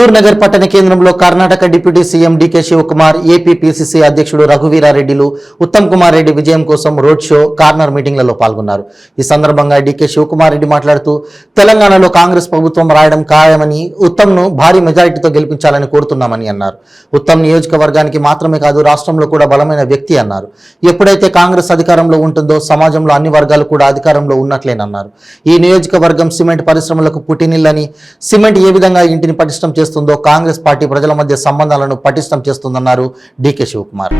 హుజూర్ నగర్ పట్టణ కేంద్రంలో Karnataka deputy CM DK Shivakumar, AP PCC అధ్యక్షుడు రఘువీరారెడ్డిలు ఉత్తమ్ కుమార్ రెడ్డి విజయం కోసం రోడ్ షో, కార్నర్ మీటింగ్లలో పాల్గొన్నారు. ఈ సందర్భంగా డీకే శివకుమార్ రెడ్డి మాట్లాడుతూ తెలంగాణలో కాంగ్రెస్ ప్రభుత్వం రాయడం ఖాయమని, ఉత్తమ్ను భారీ మెజారిటీతో గెలిపించాలని కోరుతున్నామని అన్నారు. ఉత్తమ్ నియోజకవర్గానికి మాత్రమే కాదు రాష్ట్రంలో కూడా బలమైన వ్యక్తి అన్నారు. ఎప్పుడైతే కాంగ్రెస్ అధికారంలో ఉంటుందో సమాజంలో అన్ని వర్గాలు కూడా అధికారంలో ఉన్నట్లేనన్నారు. ఈ నియోజకవర్గం సిమెంట్ పరిశ్రమలకు పుట్టినిల్లని, సిమెంట్ ఏ విధంగా ఇంటిని పటిష్టం చేస్తుందో కాంగ్రెస్ పార్టీ ప్రజల మధ్య సంబంధాలను పటిష్టం చేస్తుందన్నారు DK Shivakumar.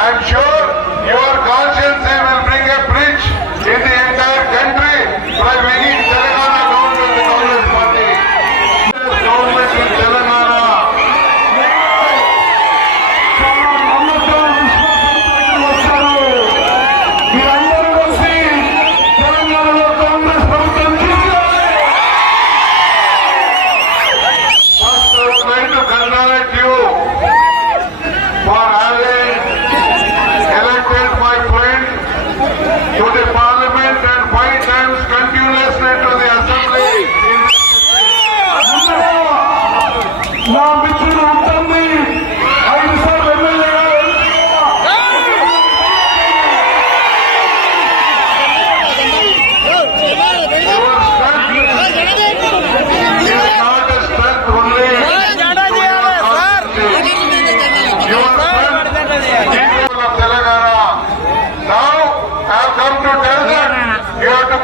I'm sure your conscience will bring a bridge in the entire country by winning Telangana government with the Congress party. Government in Telangana. First, I would like to congratulate you for having elected my friend to the parliament and 5 times continuously to the assembly. నా మిత్రుడు ఉత్తమ్ని 5 సార్లు ఎమ్మెల్యేగా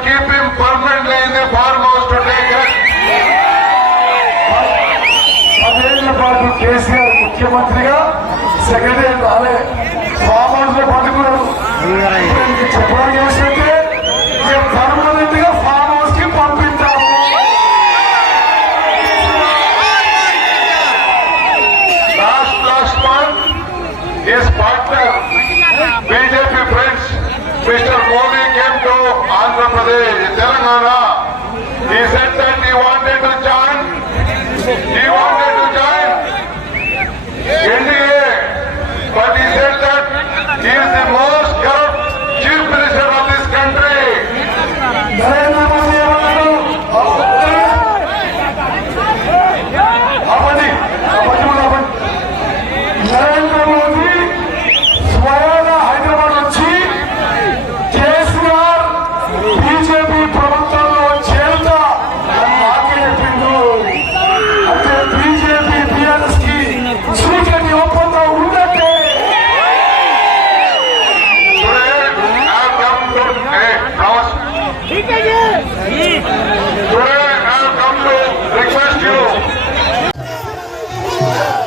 keep him permanently in the farmhouse to take it. అదేళ్ళ పాటు కేసీఆర్ ముఖ్యమంత్రిగా secretary రాలే, farm house లో పట్టుకున్నాడు. చెప్పడానికి ఏమిటంటే పర్మనెంట్ గా ఫామ్ హౌస్ కి పంపించాము. Last month, his partner, BJP friends, Mr. Modi came to Andhra Pradesh, Telangana. He said that he wanted to join NDA, but he said that he is the most corrupt chief minister of this country. Narendra Modi స్వయంగా హైదరాబాద్ వచ్చి KCR BJP ప్రభుత్వంలో చేరుతా అని మాట చెప్పిండు. అంటే Jai